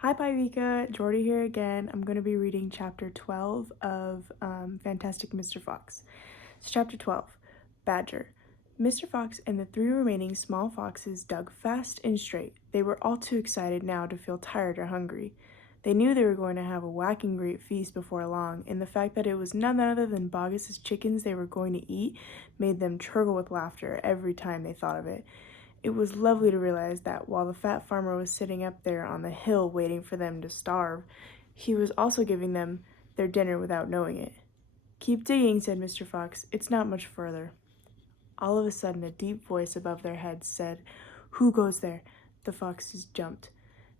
Hi, Vika. Jordy here again. I'm going to be reading chapter 12 of Fantastic Mr. Fox. It's chapter 12, Badger. Mr. Fox and the three remaining small foxes dug fast and straight. They were all too excited now to feel tired or hungry. They knew they were going to have a whacking great feast before long, and the fact that it was none other than Bogus's chickens they were going to eat made them chortle with laughter every time they thought of it. It was lovely to realize that while the fat farmer was sitting up there on the hill waiting for them to starve, he was also giving them their dinner without knowing it. "Keep digging," said Mr. Fox. "It's not much further." All of a sudden, a deep voice above their heads said, "Who goes there?" The foxes jumped.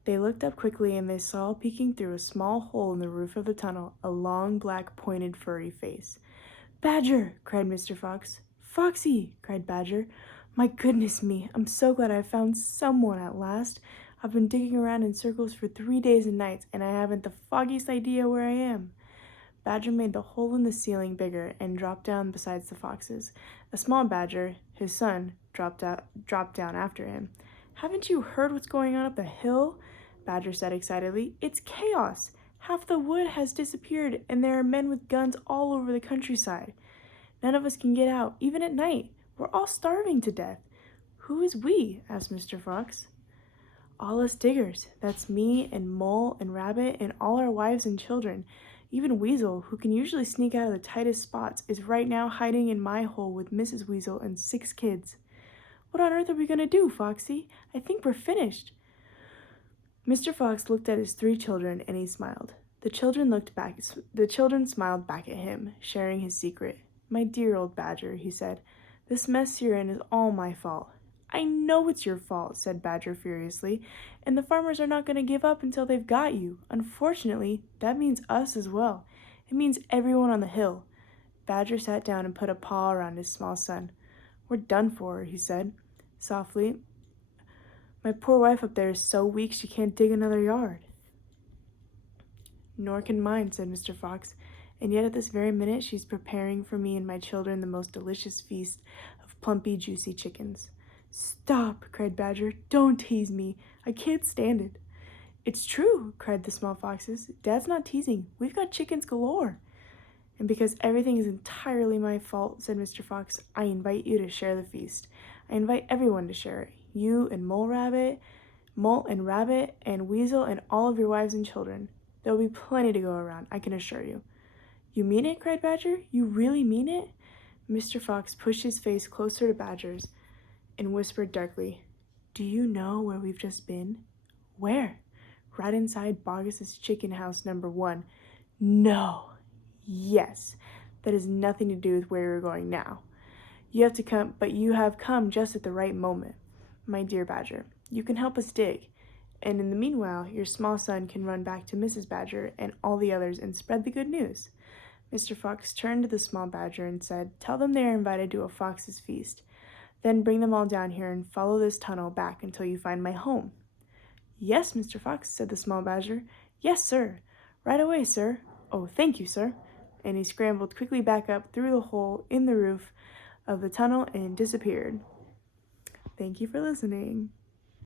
They looked up quickly and they saw peeking through a small hole in the roof of the tunnel a long, black, pointed, furry face. "Badger!" cried Mr. Fox. "Foxy!" cried Badger. "My goodness me, I'm so glad I found someone at last. I've been digging around in circles for 3 days and nights, and I haven't the foggiest idea where I am." Badger made the hole in the ceiling bigger and dropped down beside the foxes. A small badger, his son, dropped down after him. "Haven't you heard what's going on up the hill?" Badger said excitedly. "It's chaos! Half the wood has disappeared, and there are men with guns all over the countryside. None of us can get out, even at night. We're all starving to death." "Who is we?" asked Mr. Fox. "All us diggers. That's me and Mole and Rabbit and all our wives and children. Even Weasel, who can usually sneak out of the tightest spots, is right now hiding in my hole with Mrs. Weasel and 6 kids. What on earth are we going to do, Foxy? I think we're finished." Mr. Fox looked at his 3 children and he smiled. The children smiled back at him, sharing his secret. "My dear old Badger," he said, "this mess you're in is all my fault." "I know it's your fault," said Badger furiously, "and the farmers are not going to give up until they've got you. Unfortunately, that means us as well. It means everyone on the hill." Badger sat down and put a paw around his small son. "We're done for," he said softly. "My poor wife up there is so weak she can't dig another yard." "Nor can mine," said Mr. Fox, "and yet at this very minute she's preparing for me and my children the most delicious feast of plumpy, juicy chickens." "Stop!" cried Badger. "Don't tease me. I can't stand it." "It's true," cried the small foxes. "Dad's not teasing. We've got chickens galore." "And because everything is entirely my fault," said Mr. Fox, "I invite you to share the feast. I invite everyone to share it. You and Mole and Rabbit, and Weasel, and all of your wives and children. There will be plenty to go around, I can assure you." "You mean it?" cried Badger. "You really mean it?" Mr. Fox pushed his face closer to Badger's and whispered darkly, "Do you know where we've just been?" "Where?" "Right inside Bogus's chicken house number 1. "No." "Yes. That has nothing to do with where you're going now. You have come just at the right moment. My dear Badger, you can help us dig, and in the meanwhile, your small son can run back to Mrs. Badger and all the others and spread the good news." Mr. Fox turned to the small badger and said, "Tell them they are invited to a fox's feast. Then bring them all down here and follow this tunnel back until you find my home." "Yes, Mr. Fox," said the small badger. "Yes, sir. Right away, sir. Oh, thank you, sir." And he scrambled quickly back up through the hole in the roof of the tunnel and disappeared. Thank you for listening.